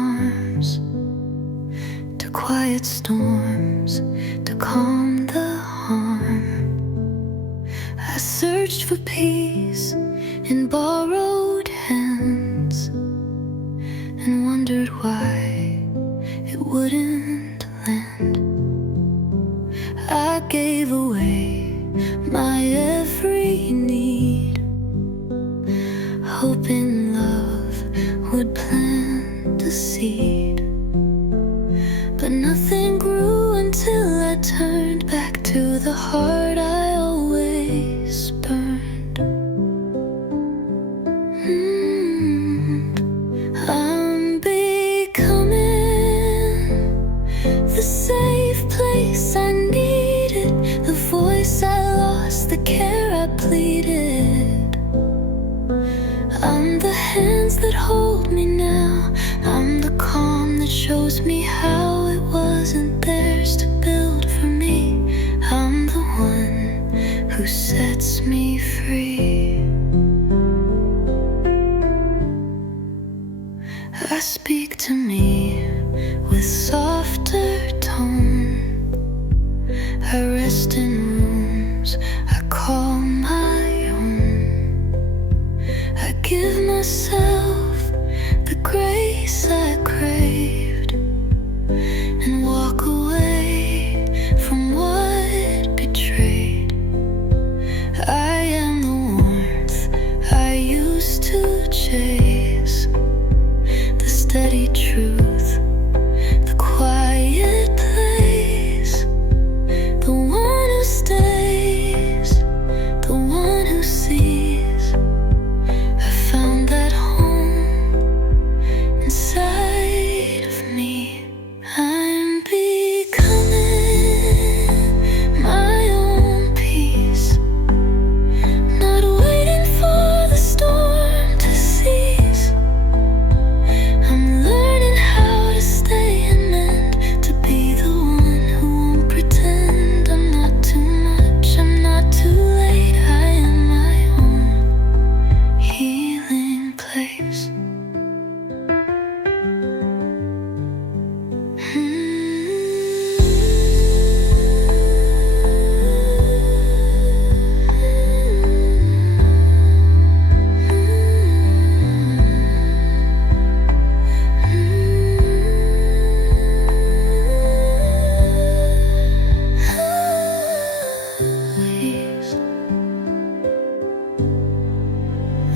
arms, to quiet storms, to calm the harm. I searched for peace in borrowed hands and wondered why it wouldn't land. I gave away my every need, hoping love would plant a seed. But nothing grew until I turned back to the heart I always burned. I'm becoming the safe place I needed, the voice I lost, the care I pleaded. I'm the hands that hold me now, I'm the calm that shows me how it wasn't theirs to build for me. I'm the one who sets me free. I speak to me with softer tone. I rest in rooms I call my own. I give myself the grace I craved and walk away from what betrayed. I am the warmth I used to chase, the steady truth, the quiet place, the one who stays, the one who sees. I found that home inside of me. I'm becoming my own peace, not waiting for the storm to cease. I'm learning how to stay and mend, to be the one who won't pretend. I'm not too much, I'm not too late. I am my own healing place.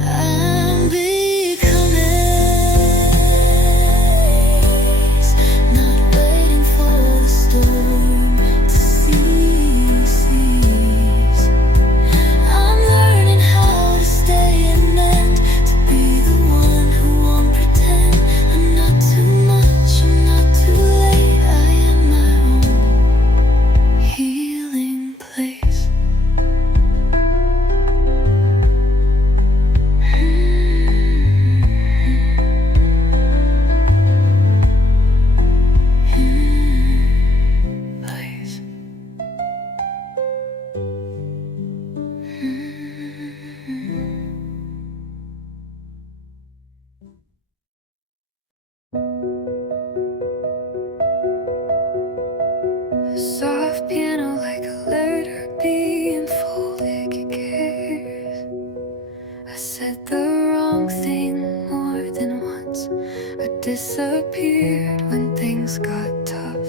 I'm becoming, not waiting for the storm to cease. I'm learning how to stay and mend, to be the one who won't pretend. I'm not too much, I'm not too late. I am my own healing place. Place. Soft piano like a letter being folded cares. I said the wrong thing more than once. I disappeared when things got tough.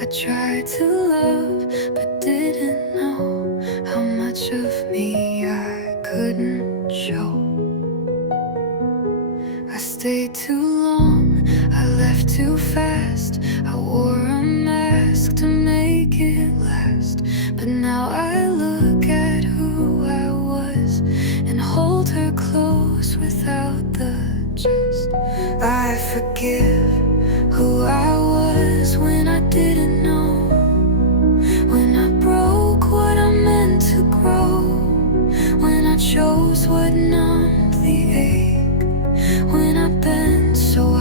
I tried to love but didn't know how much of me I couldn't show. I stayed too long, I left too fast. I wore a mask to make it last. But now I look at who I was and hold her close without the just. I forgive who I was when I didn't know, when I broke what I meant to grow, when I chose what numbed the ache, when I bent so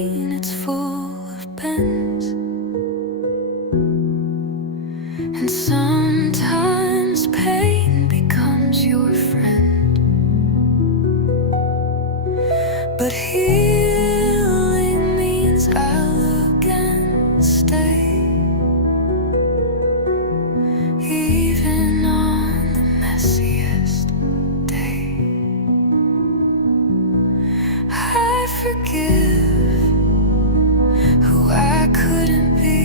rain, it's full of bends. And sometimes pain becomes your friend. But healing means I look and stay, even on the messiest day. I forgive who I couldn't be,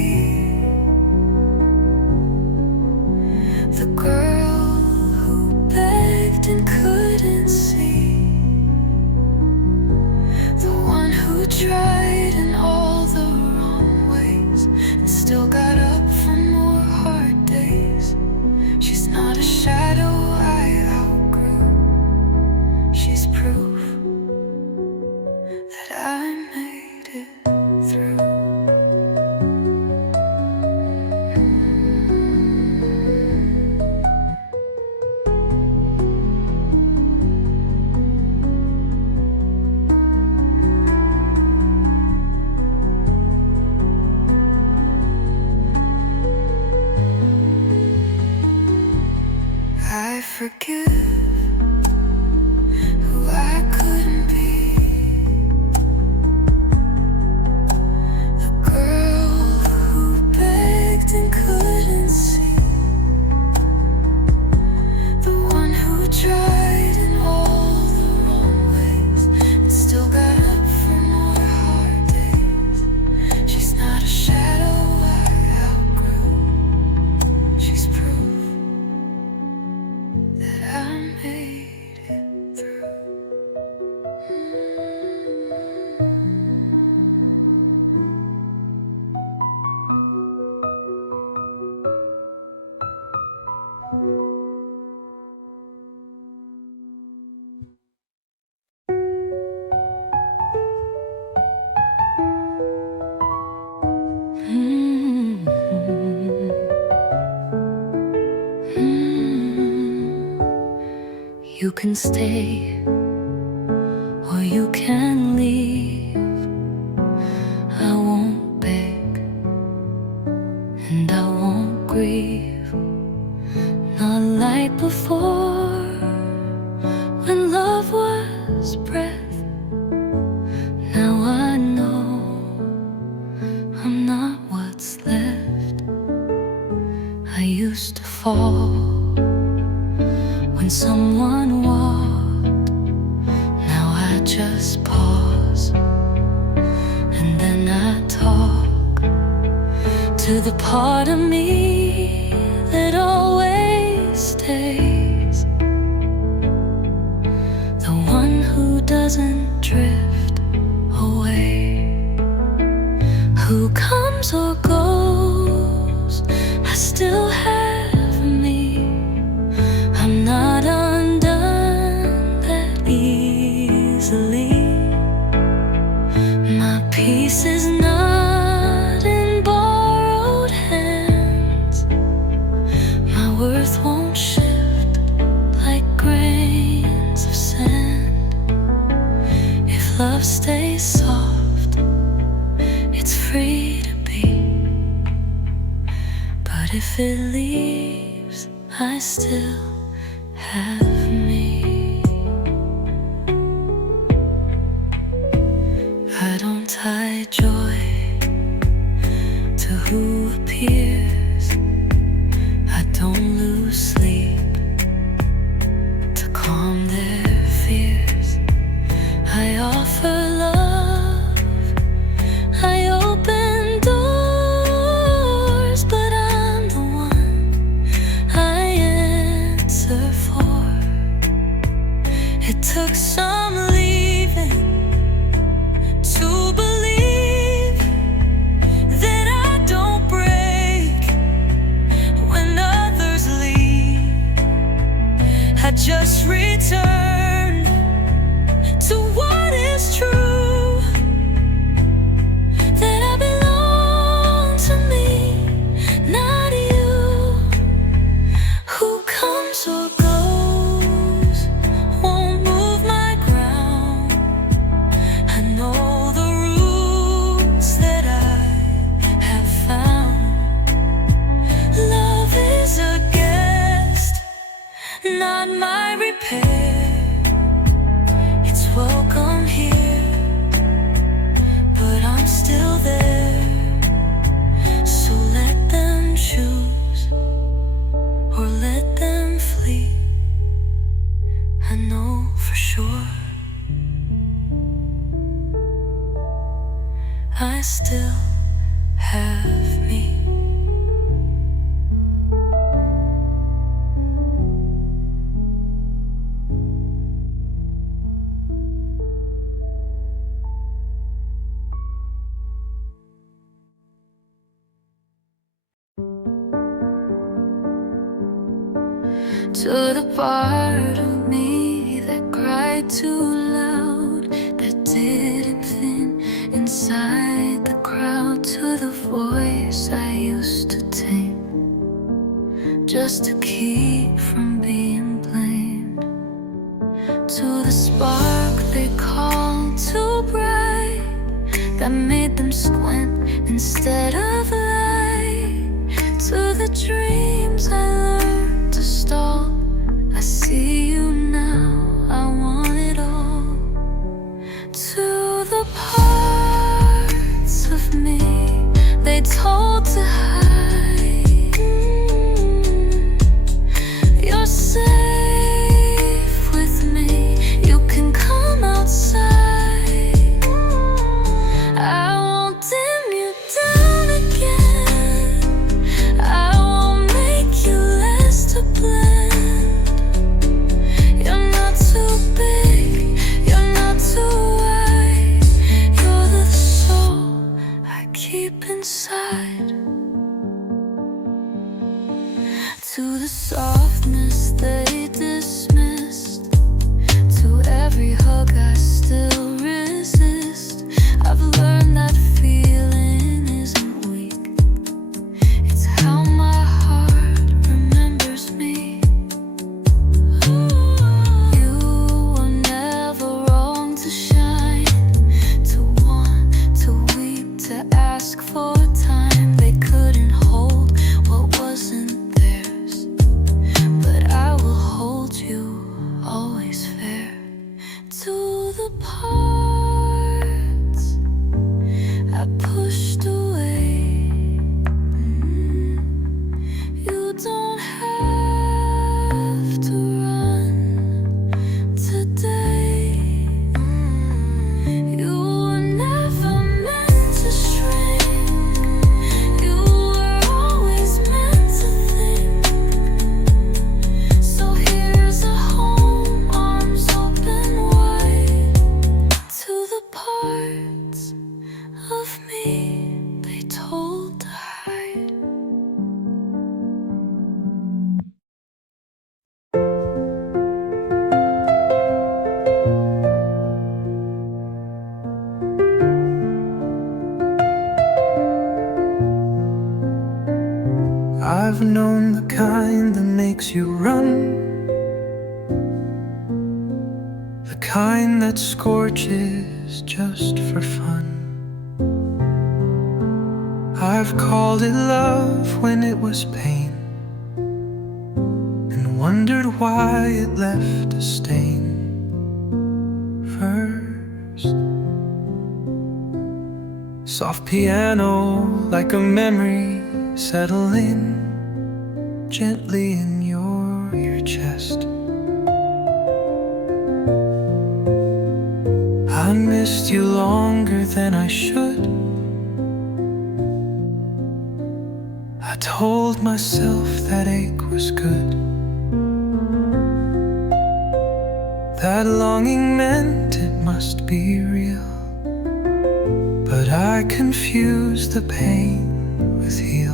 the girl who begged and couldn't see, the one who tried in all the wrong ways and still got up from more hard days. She's not a shadow I outgrew, she's proof that I made it through. I forgive who I couldn't be, the girl who begged and couldn't see, the one who tried in all the wrong ways and still got up from more hard days. She's not a shadow I outgrew, she's proof that I made it through. You can stay or you can leave. I won't beg and I won't grieve, not like before when love was breath. Now I know I'm not what's left. I used to fall when someone walked. Now I just pause and then I talk to the part of me that always stays, the one who doesn't drift away, who comes or goes. I still have me. I'm not undone that easily. My peace is not in borrowed hands. My worth won't shift like grains of sand. If love stays soft, it's free to be. But if it leaves, I still have me. I don't tie joy to who appears. I don't lose sleep to calm their fears. I offer love, I open doors, but I'm the one I answer for. It took some leaving to believe that I don't break still have me. To the part of me that cried too loud, that didn't fit inside the crowd, to the voice I used to tame just to keep from being blamed, to the spark they called too bright that made them squint instead of light, to the dreams I learned to stall. I see you now, I want it all. To the parts of me they told to hide, you're safe with me, you can come outside. I won't dim you down again, I won't make you less to blame. Inside, to the softness they dismissed, to every hug I still resist. I've learned that feeling isn't weak, it's how my heart remembers me. You were never wrong to shine, to want, to weep, to ask for time they couldn't hold what wasn't theirs, but I will hold you always fair. To the parts I pushed away, you don't have to run today. You were never meant to shrink, you were always meant to think. So here's a home, arms open wide, to the parts of me they told to hide. I've known the kind that makes you run, the kind that scorches just for fun. I've called it love when it was pain, and wondered why it left a stain first. Soft piano like a memory settling gently in your chest. I missed you longer than I should. I told myself that ache was good, that longing meant it must be real, but I confused the pain with heal.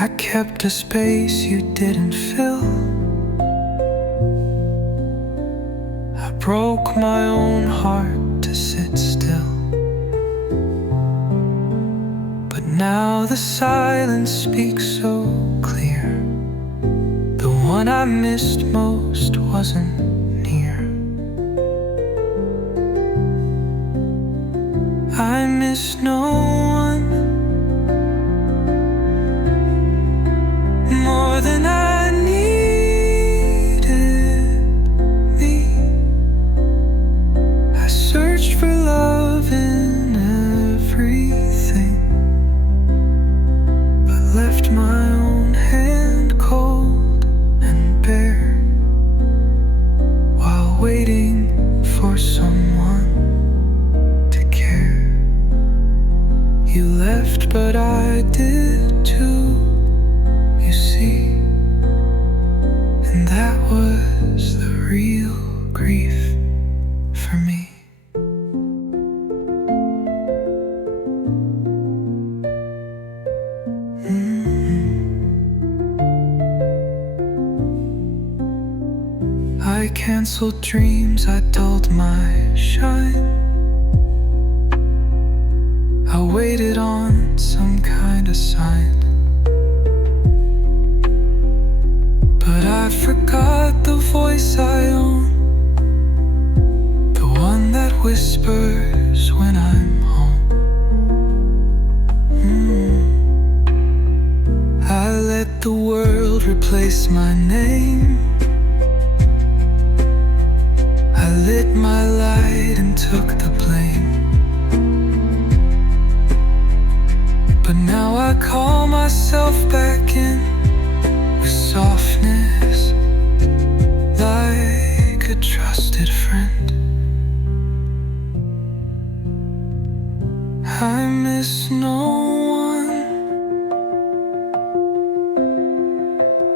I kept a space you didn't fill. I broke my own heart to sit still, but now the silence speaks so clear. The one I missed most wasn't near. I miss no one more than I needed me. I searched for love in everything, but left my own hand cold and bare while waiting for someone. you left, but I did too, you see. And that was the real grief for me. I canceled dreams, I dulled my shine. I waited on some kind of sign, but I forgot the voice I own, the one that whispers when I'm home. I let the world replace my name. I lit my light and took the blame. But now I call myself back in with softness, like a trusted friend. I miss no one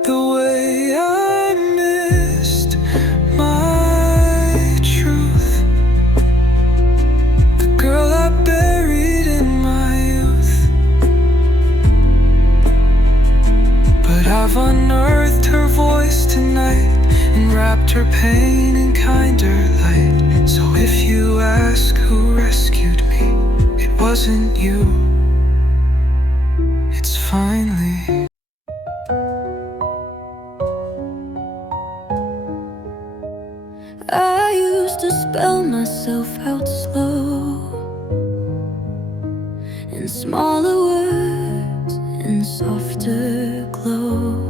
the way I missed my truth, the girl I buried in my youth. But I've unearthed her voice tonight and wrapped her pain in kinder light. So if you ask who rescued me, it wasn't you. It's finally I used to spell myself out slow, in smaller words, in softer glow.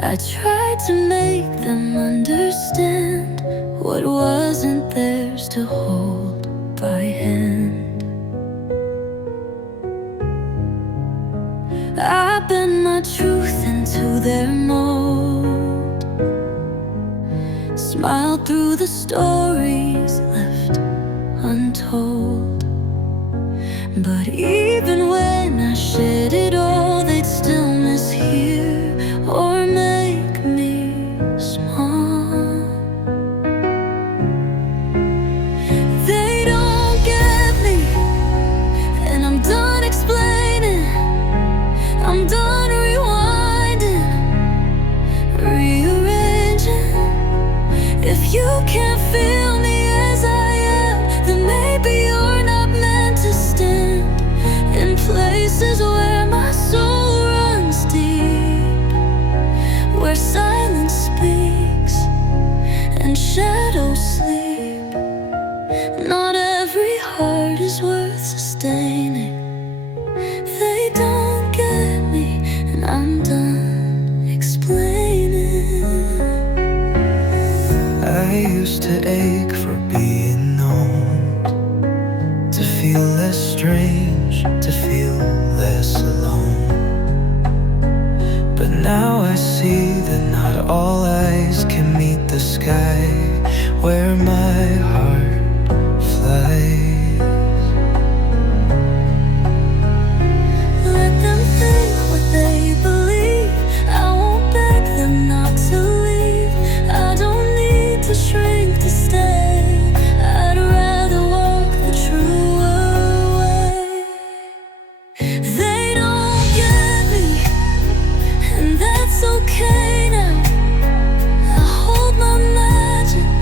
I tried to make them understand what wasn't theirs to hold by hand. I bent my truth into their mold, smiled through the stories left untold. But even when I shared it all, they'd still mishear or make me small. They don't get me, and I'm done explaining. I'm done rewinding, rearranging. If you can't feel me as I am, then maybe you're not meant to stand in places where my soul runs deep, where silence speaks and shadows sleep. Not every heart is worth sustaining. They don't get me, and I'm done explaining. I used to ache for being known, to feel less strange, to feel less alone. But now I see that not all eyes can meet the sky where my heart flies. Let them think what they believe. I won't beg them not to leave. I don't need to shrink to stay. I'd rather walk the truer way. They don't get me, and that's okay now. I hold my magic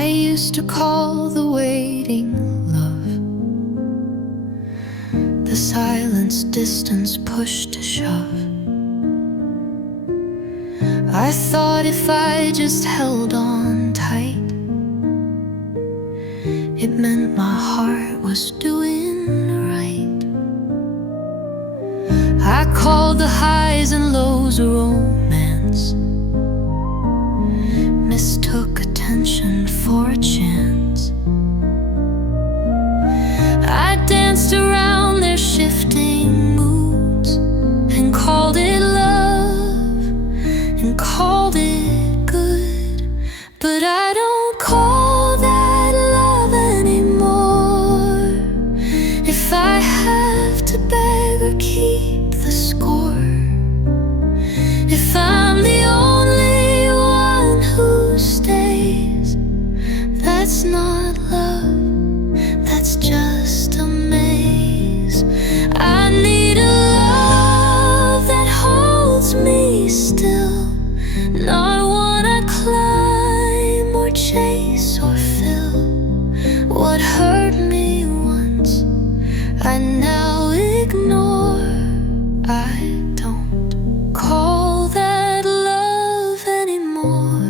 I used to call the waiting love, the silence, distance, push to shove. I thought if I just held on tight, it meant my heart was doing right. I called the highs and lows romance, mistook attention for a chance. I danced around their shifting moods and called it love and called it good. But I don't call that love anymore. If I have to beg or keep the score, if I'm the only one who stays, that's not love, that's just a maze. I need a love that holds me still, not one I climb or chase or fill. What hurt me once, I now ignore. I don't call that love anymore.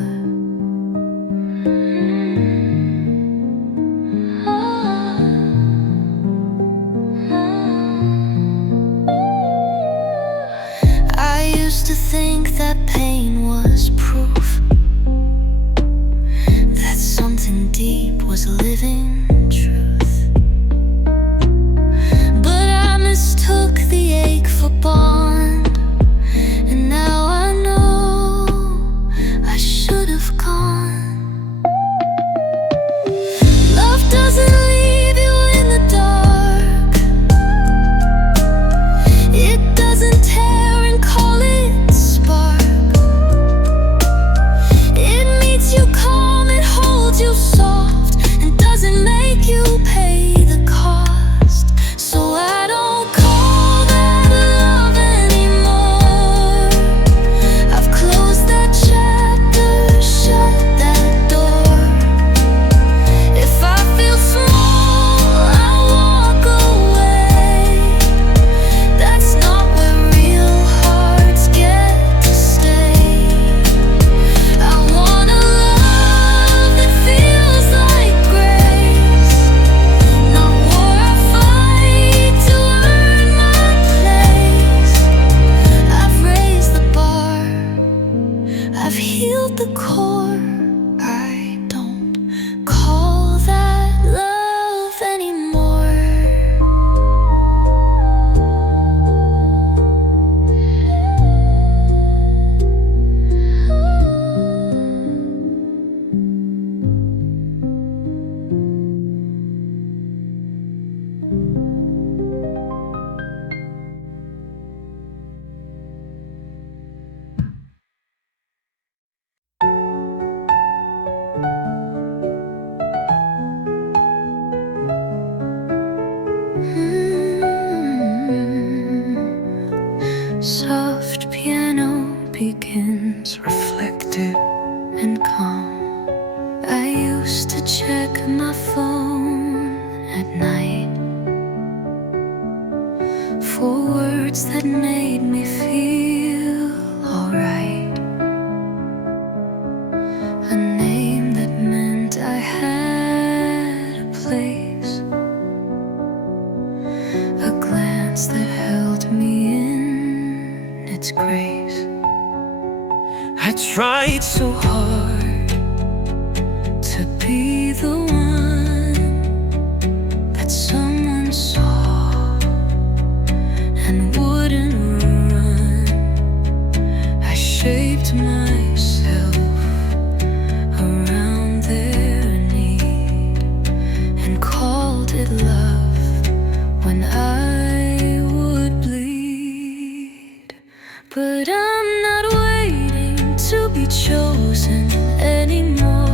I used to think that pain was proof that something deep was living truth. But I mistook the ache for bond, and now I know I should have gone. Love doesn't leave you in the dark, it doesn't tear and call it spark. It meets you calm, it holds you soft, and doesn't make you pay the cost. So I don't call that love anymore. I've closed that chapter, shut that door. If I feel small, I walk away. That's not where real hearts get to stay. I want a love that feels like grace, not war I fight to earn my place. I've raised the bar, I've healed the core. I don't call that love anymore. Soft piano begins reflected. and calm. I used to check my phone at night for words that made me feel alright, a name that meant I had a place, a glance that held me in its grace. I tried so Hard to be the one that someone saw and wouldn't run. I shaped myself around their need and called it love when I would bleed. But I'm not waiting to be chosen anymore.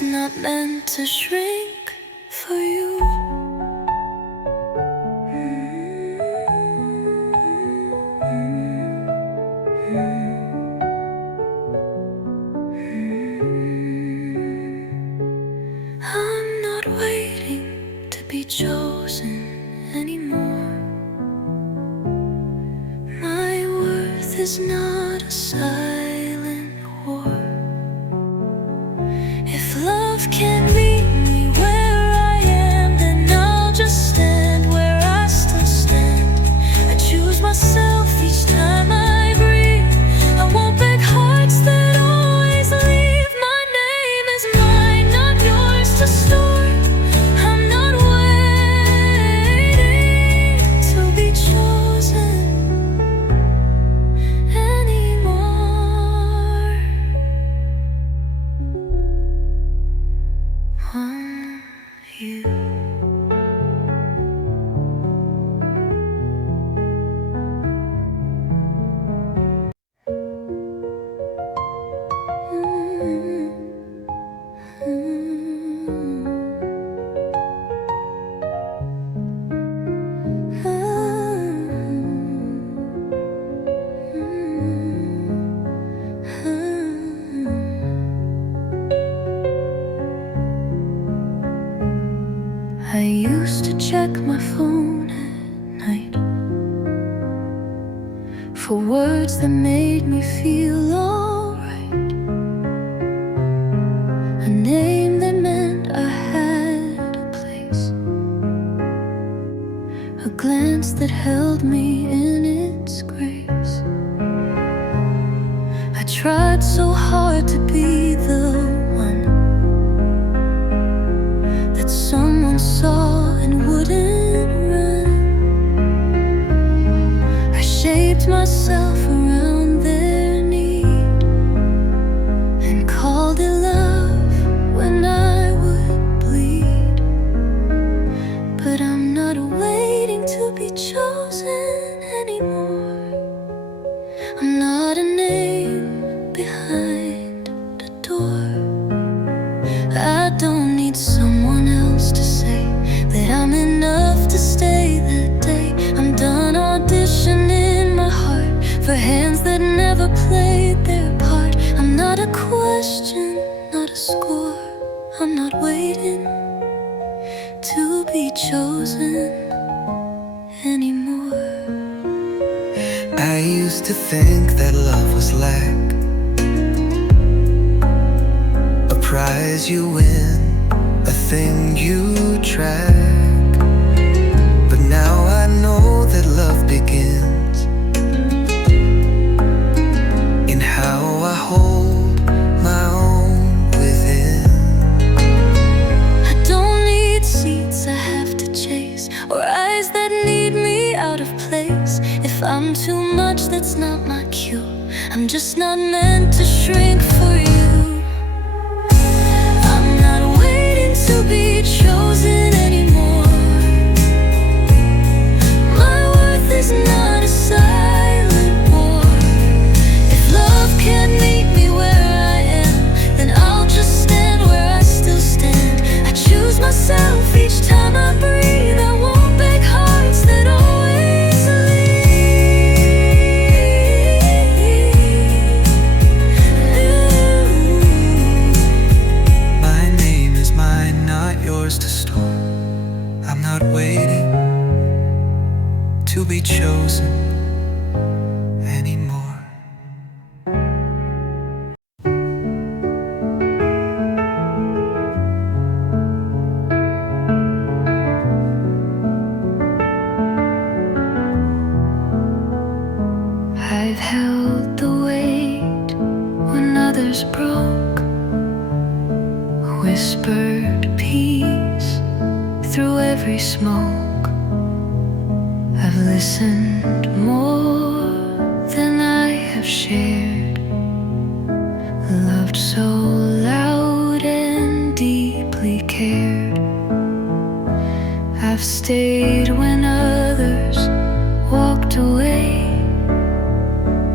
is not meant to shrink for you. I'm not waiting to be chosen anymore. My worth is not a silent war. If love can meet me where I am, then I'll just stand where I still stand. I choose myself each time I breathe. I won't break hearts that always leave. My name is mine, not yours to store. I'm not waiting to be chosen anymore. On you. I used to check my phone at night for words that made me feel alright. A name that meant I had a place, a glance that held me in its grace. I tried so hard to be the one that someone saw and wouldn't run. I shaped myself around their need and called it love when I would bleed. But I'm not waiting to be chosen anymore. I'm not a name behind the door. I don't need someone else to say that I'm enough to stay that day. I'm done auditioning my heart for hands that never played their part. I'm not a question, not a score. I'm not waiting to be chosen anymore. I used to think that love was like a prize you win, a thing you track. But now I know that love begins in how I hold my own within. I don't need seats I have to chase or eyes that need me out of place. If I'm too much, that's not my cue. I'm just not meant to shrink for you. I'm not waiting to be chosen anymore. My worth is not a silent war. If love can't meet me where I am, then I'll just stand where I still stand. I choose myself each time I breathe. I won't break hearts that always leave. My name is mine, not yours to store. I'm not waiting to be chosen anymore. I've held the weight when others broke, whispered peace through every smoke. I've listened more than I have shared, loved so loud and deeply cared. I've stayed when others walked away,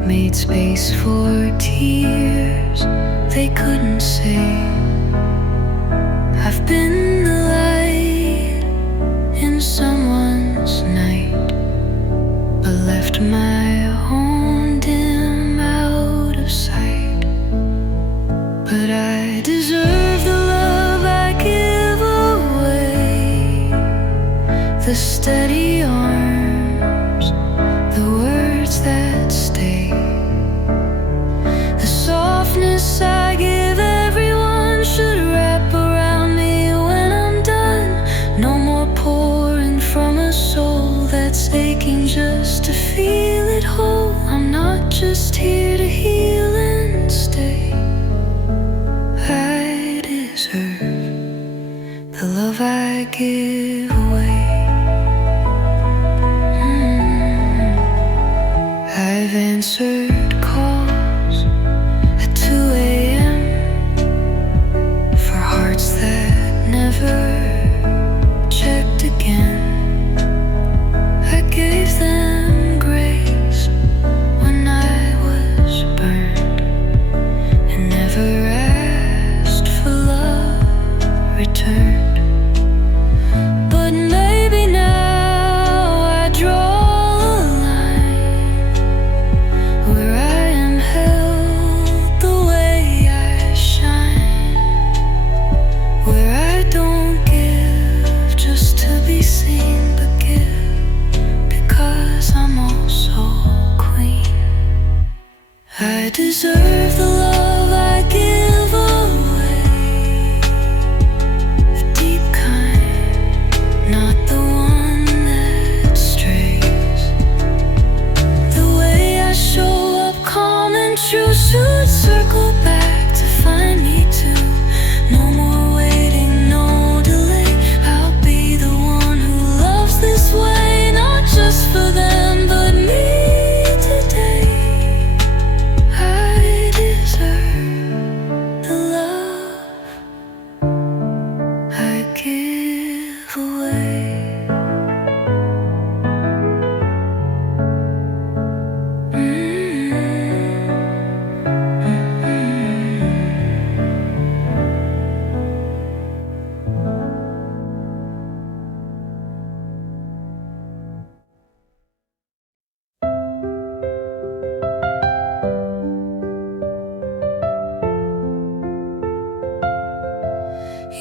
made space for tears they couldn't say. I've been the light in someone's night, but left my own dim out of sight. But I deserve the love I give away, the steady arms, the words that stay, the softness I give everyone should wrap around me when I'm done. No more pouring from a soul that's aching just to feel it whole. I'm not just here to heal and stay. I deserve the love I give away. I've answered calls at 2 a.m. for hearts that never checked again. I gave them grace when I was burned and never asked for love returned. But maybe now I draw a line where I am held the way I shine, where I don't give just to be seen, but give because I'm also queen. I deserve the love I give away, the deep kind, not the one that strays. The way I show up calm and true should circle back to find me too. No more waiting, no delay. I'll be the one who loves this way, not just for them, but me today. I deserve the love I give away.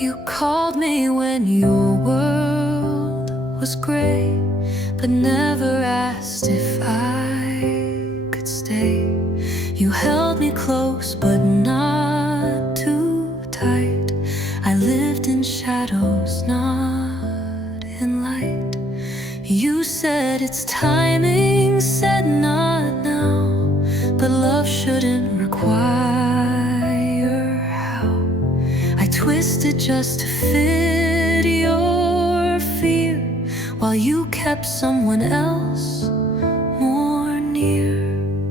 You called me when your world was gray, but never asked if I could stay. You held me close, but not too tight. I lived in shadows, not in light. You said it's timing, said not now, but love shouldn't require how. I twisted just to fit your fear, while you kept someone else more near.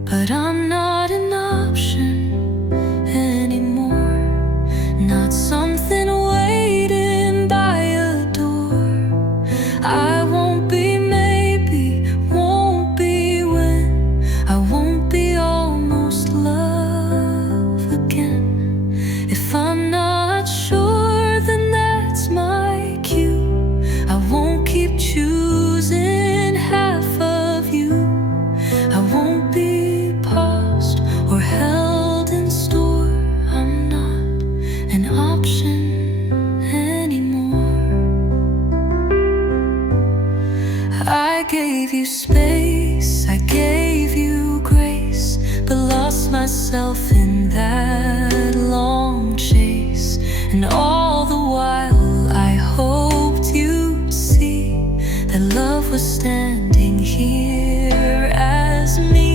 But I'm not an option anymore, not something waiting by a door. I won't be maybe, won't be when, I won't be almost love again. If I'm not sure, then that's my cue. I won't keep choosing half of you. I won't be paused or held in store. I'm not an option anymore. I gave you space, I gave you grace, but lost myself in that long chase. And all the while I hoped you'd see that love was standing here as me.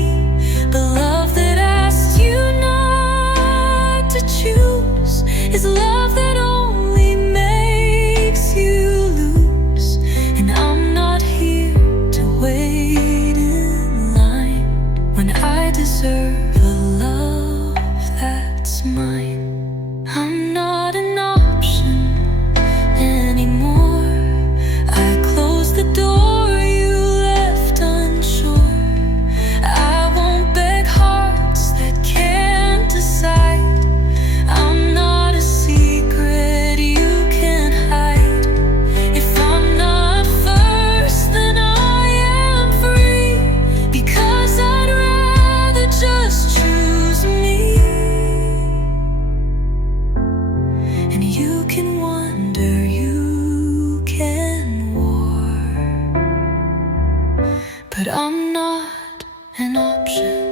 But love that asked you not to choose is love that only makes you lose. And I'm not here to wait in line when I deserve a love And you can wonder, you can war, but I'm not an option.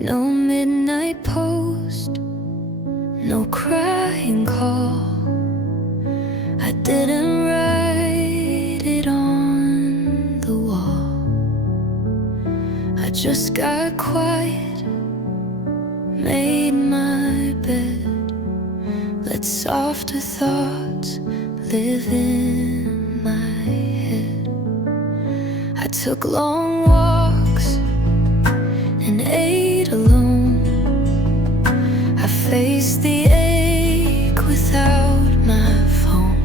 No midnight post, no crying call. I didn't write it on the wall. I just got quiet, made my bed, let softer thoughts live in my head. I took long walks and ate alone. I faced the ache without my phone.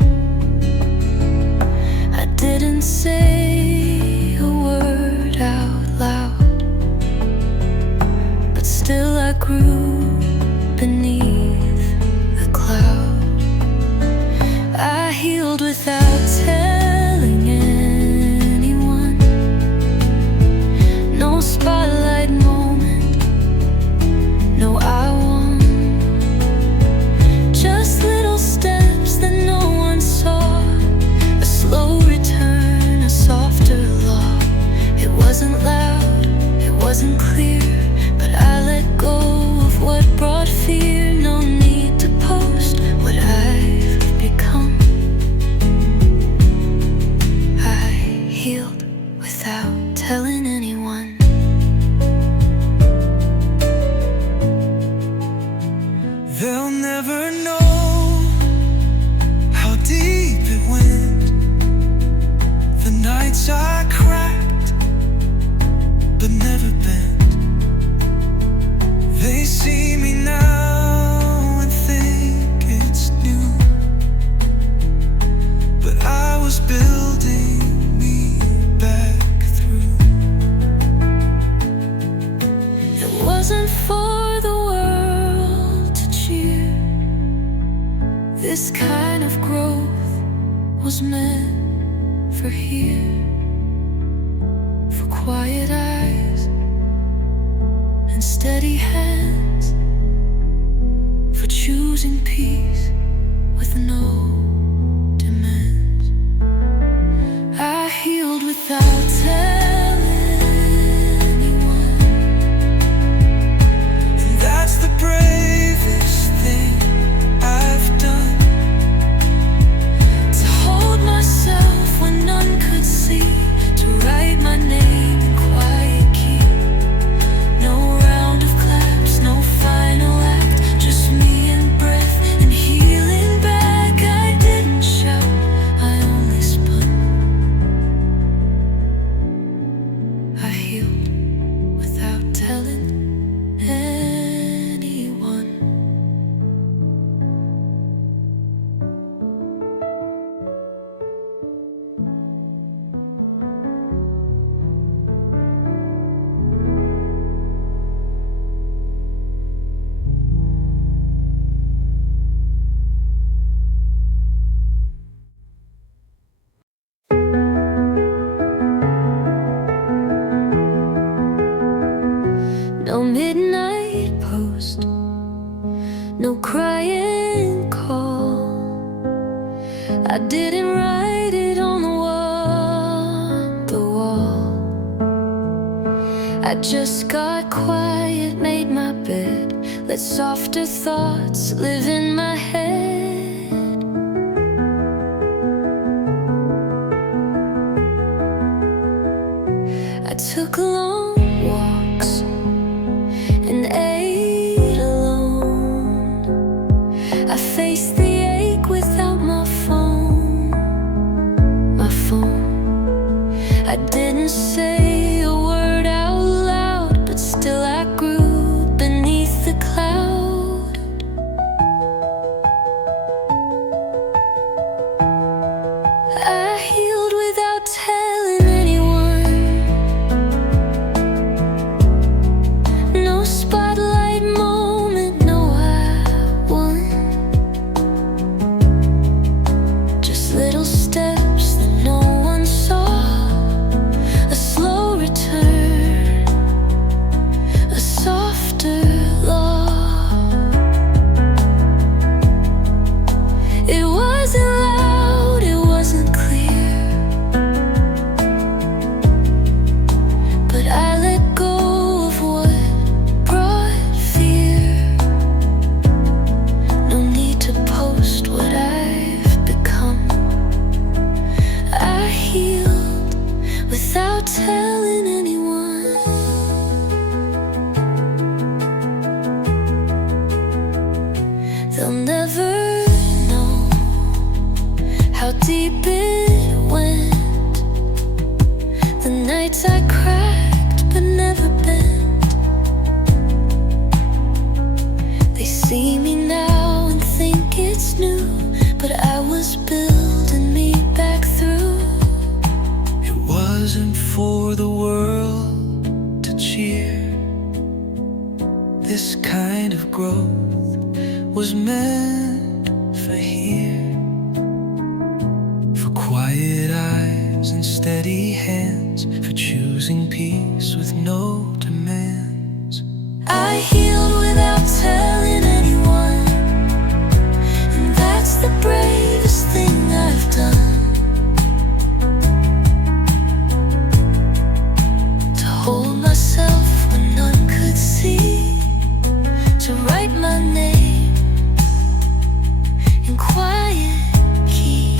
I didn't say a word out loud, but still I grew beneath the cloud. I healed without telling anyone. No spotlight moment, no I won't. Just little steps that no one saw. A slow return, a softer law. It wasn't loud, it wasn't clear, but I let go of what brought fear. No need to post what I've become. I healed without telling anyone. They'll never know how deep it went. The nights I cracked but never bent. They see me now and think it's new, but I was building me back through. It wasn't for the world to cheer. This kind of growth was meant for here, for quiet eyes and steady hands, for choosing peace with no demands. I healed without telling anyone. And that's the bravest thing I've done. To hold myself when none could see, to write my name in quiet key. No round of claps, no final act, just me and breath and healing back. I didn't shout, I only spun. I healed without telling anyone. No midnight post, no crying call. I didn't write it on the wall. I just got quiet, made my bed, let softer thoughts live in my head. took long walks and ate alone. I faced the ache without my phone. I didn't say a word out loud, but still I grew beneath the cloud. I healed without telling anyone. No spotlight moment, no I won. Just little steps that no one saw. A slow return, a softer law. It wasn't loud, it wasn't clear, but I let go of what brought fear. No need to post what I've become. I healed without telling anyone. They'll never know how deep it went. The nights I cracked but never bent. They see me now and think it's new, but I was building me back through. It wasn't for the world to cheer. This kind of growth was meant for here. For quiet eyes and steady hands, for choosing peace with no demands. I healed without telling anyone, and that's the bravest thing I've done. To hold myself when none could see, to write my name in quiet key.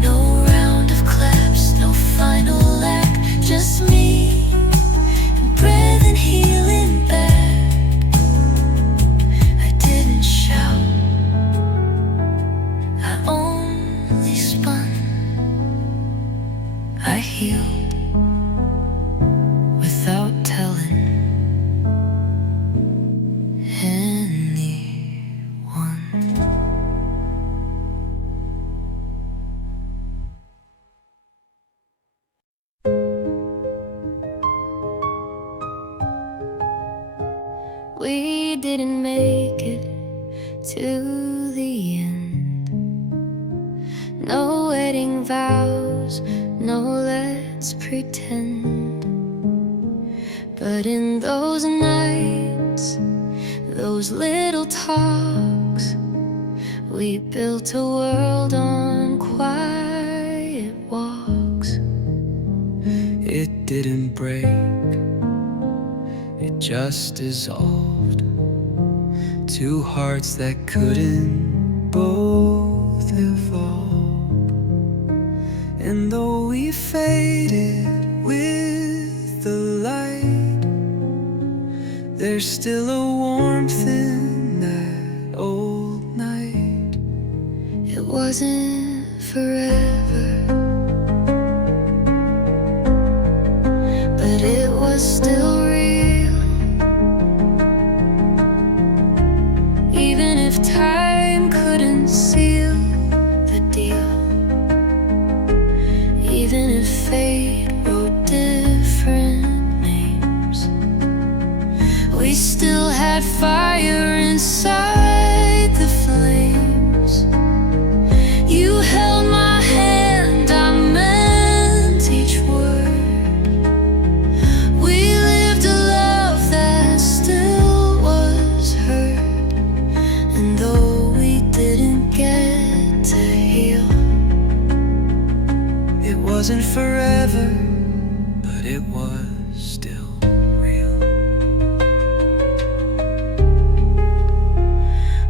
No round of claps, no final act, just me and breath and healing back. I didn't shout, I only spun. I healed without telling anyone. We didn't make it to the end. No wedding vows, no let's pretend. But in those nights, those little talks, we built a world on quiet walks. It didn't break, it just dissolved. Two hearts that couldn't both evolve. And though we faded with the light, there's still a warmth in that old night. It wasn't forever, but it was still real. Even if time couldn't seal the deal, even if fate wrote different names, we still had fire inside the flames. You held my hand, I meant each word. We lived a love that still was hurt. And though we didn't get to heal, It wasn't forever, but it was still real.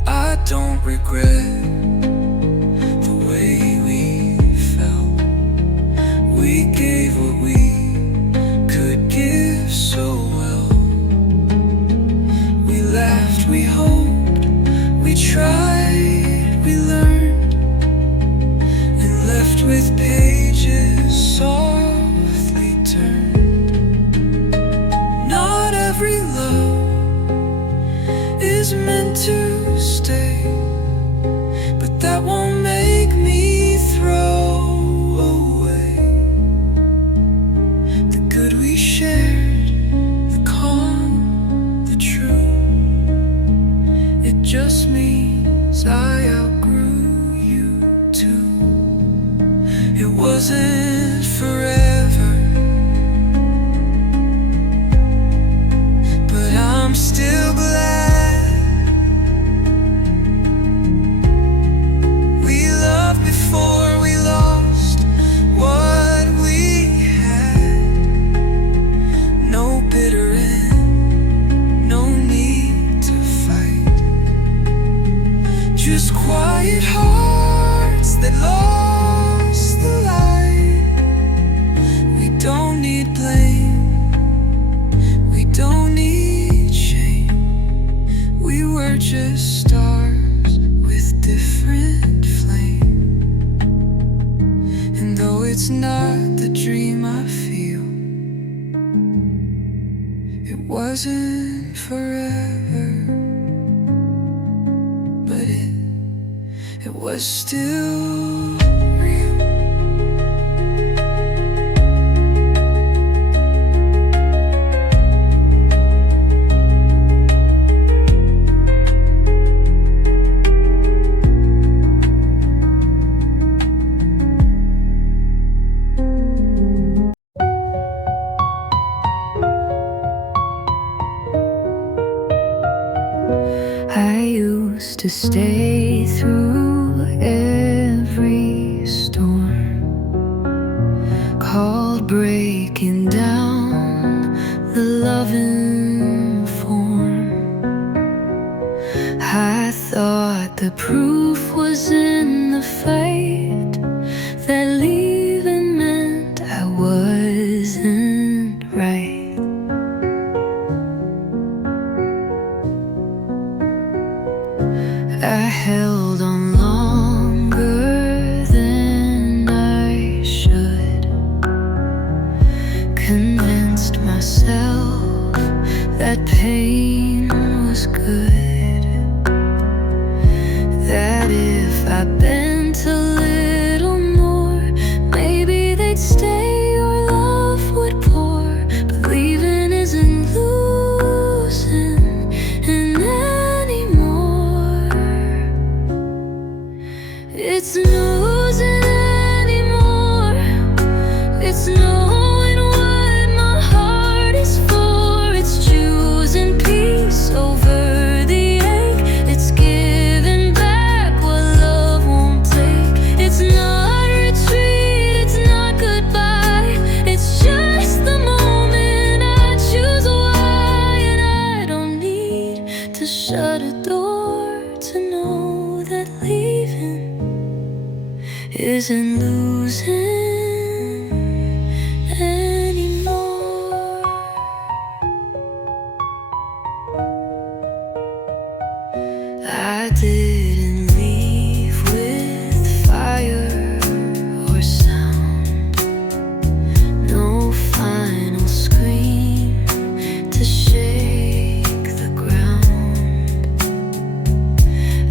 I don't regret the way we felt. We gave what we wasn't forever, but I'm still glad we loved before we lost what we had. No bitter end, no need to fight, just quiet hearts that lost the light. We don't need blame, we don't need shame. We were just stars with different flame. And though it's not the dream I feel, it wasn't forever, but it was still real. I used to stay through every storm, called breaking down the loving form. I thought the proof was in the fight, that leaving meant I wasn't right. I held on longer than I should, convinced myself that pain was good, that if I bent a little more, maybe they'd stay or love would pour. But leaving isn't losing anymore. It's losing anymore. It's knowing what my heart is for. It's choosing peace over the ache. It's giving back what love won't take. It's not retreat, it's not goodbye. It's just the moment I choose why. And I don't need to shut a door to know that leaving isn't losing anymore. I didn't leave with fire or sound, no final scream to shake the ground.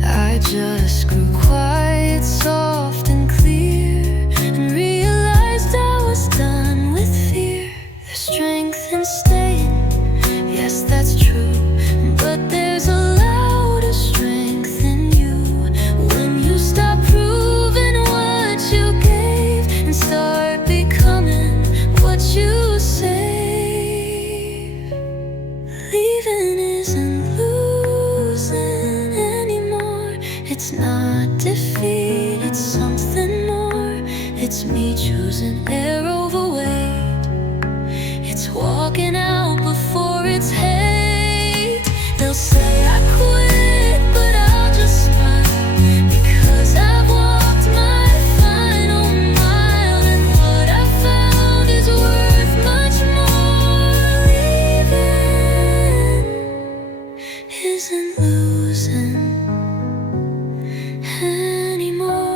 I just grew quiet, soft and clear, and realized I was done with fear. There's strength in staying, yes that's true, but there's a louder strength in you. When you stop proving what you gave and start becoming what you save. Leaving isn't losing anymore. It's not defeat, it's something more. It's me choosing air over weight. It's walking out before it's hate. They'll say I quit, but I'll just smile, because I've walked my final mile, and what I found is worth much more. Leaving isn't losing anymore.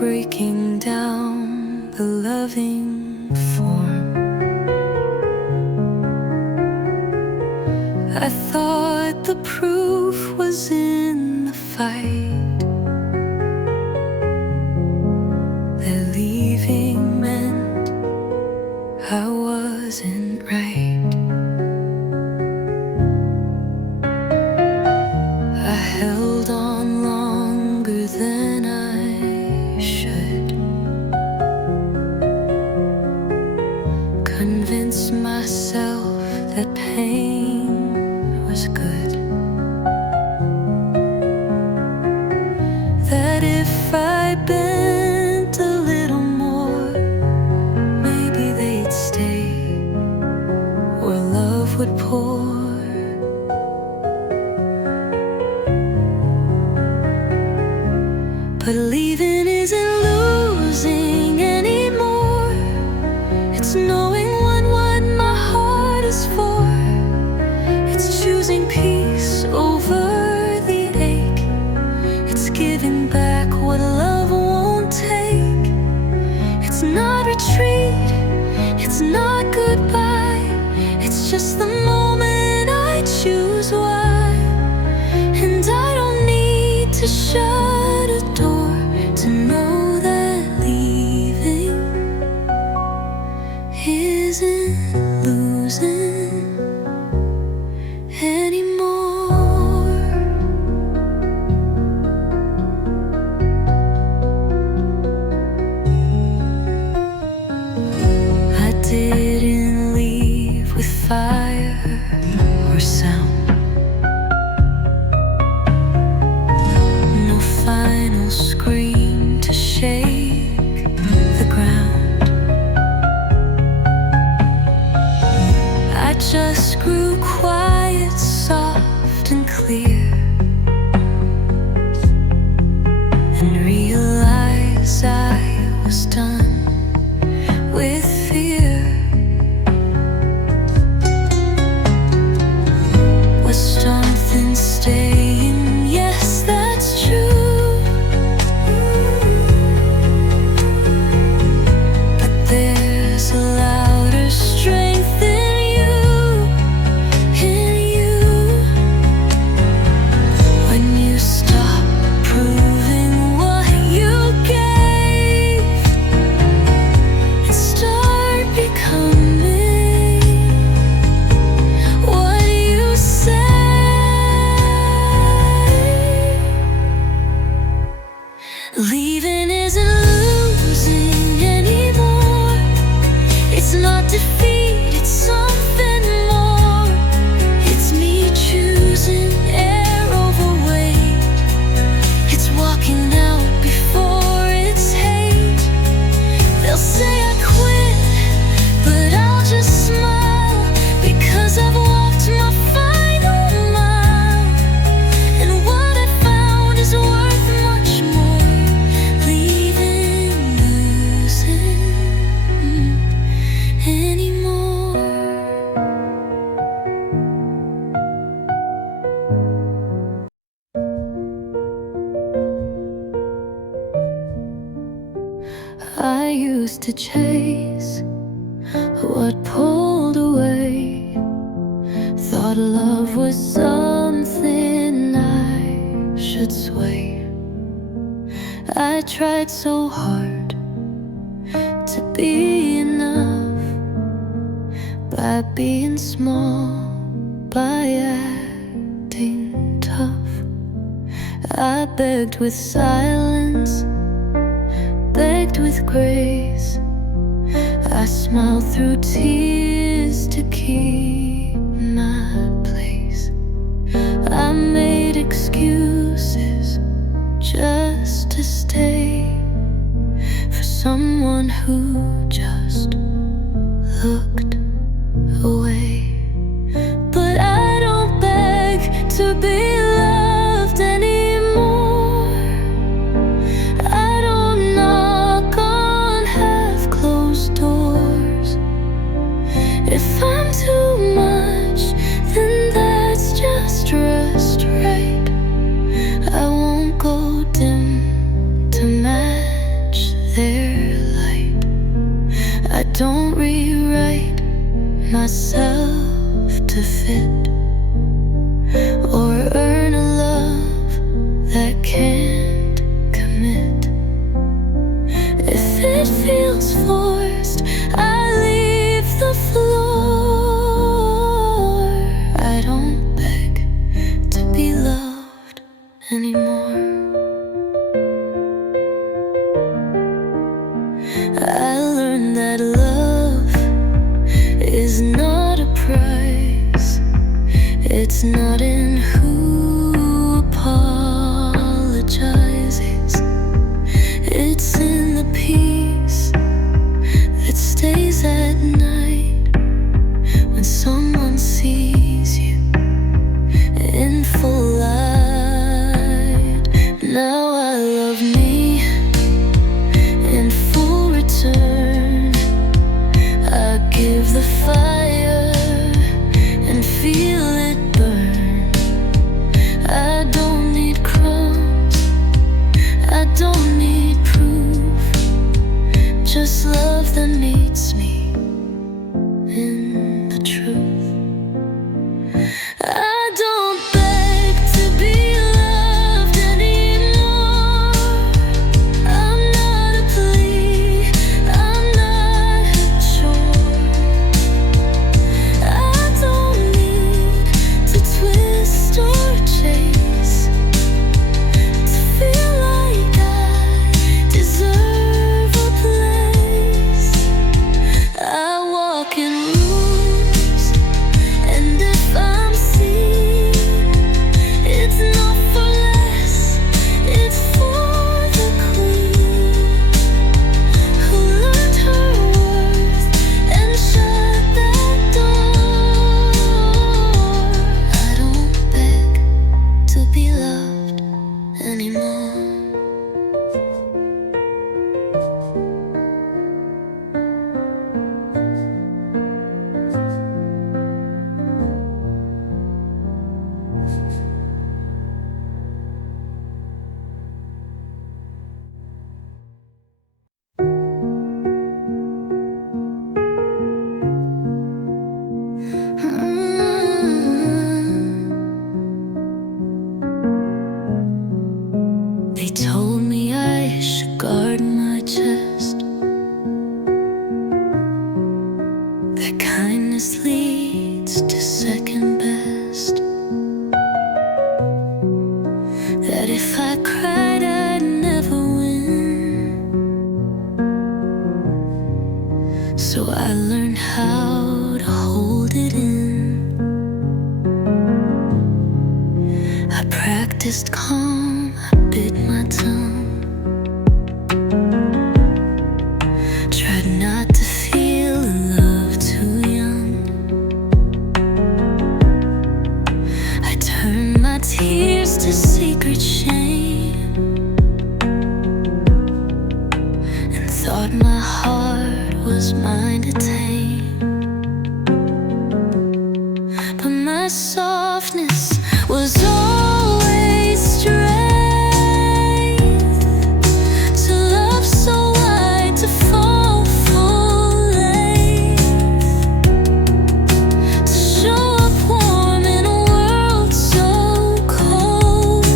breaking down the loving form. I thought the proof was in the fight, that leaving meant I wasn't right. I held on longer than I should, convinced myself that pain was good, that if I bent a little more, maybe they'd stay where love would pour. But leaving isn't losing anymore. It's knowing what my heart is for. It's choosing peace over the ache. It's giving back what love won't take. It's not retreat, it's not goodbye. It's just the moment I choose why. And I don't need to shut a door to know that leaving isn't losing anymore. I didn't leave with fire or sound, no final scream to shake the ground. I just grew quiet, soft and clear, and realized I was done with fear. Was something staying? Yes, that's true. But there's a louder strength in you, in you. When you stop proving what you gave and start becoming what you say. Leaving isn't losing anymore. It's not defeat, it's something more. It's me choosing air over weight. It's walking out before it's hate. They'll say I quit, but I'll just smile, because I've walked my final mile, and what I found is worth much more. Leaving, losing anymore. I used to chase what pulled away. Thought love was something I should sway. I tried so hard to be enough, by being small, by acting tough. I begged with silence, begged with grace. I smiled through tears to keep my place. I made excuses just to stay, for someone who just looked away. But I don't beg to be loved anymore. I don't knock on half-closed doors. If I'm too much, then that's just rest, right? I won't go dim to match anymore. I learned that love is not a prize. It's not in who apologizes. It's in the peace that stays at night when someone sees you in full light. Now I love me in full return. I give the fire and feel it burn. I don't need crumbs, I don't need proof, just love that meets me in the truth. I don't beg to be loved anymore. I'm not a plea, I'm not a chore. I don't need to twist or chase to feel like I deserve a place. I walk in rooms, and if I'm seen, it's not for less, it's for the queen who learned her worth and shut that door. I don't beg to be loved anymore. They told me I should guard my chest, that kindness leads to second best, that if I cried I'd never win. So I learned how to hold it in. I practiced calm, I bit my tongue, tried not to feel love too young. I turned my tears to secret shame and thought my heart was mine to tame. But my softness was always strength, to love so wide, to fall full length, to show up warm in a world so cold.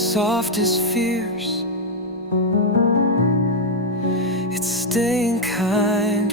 soft as fierce. It's staying kind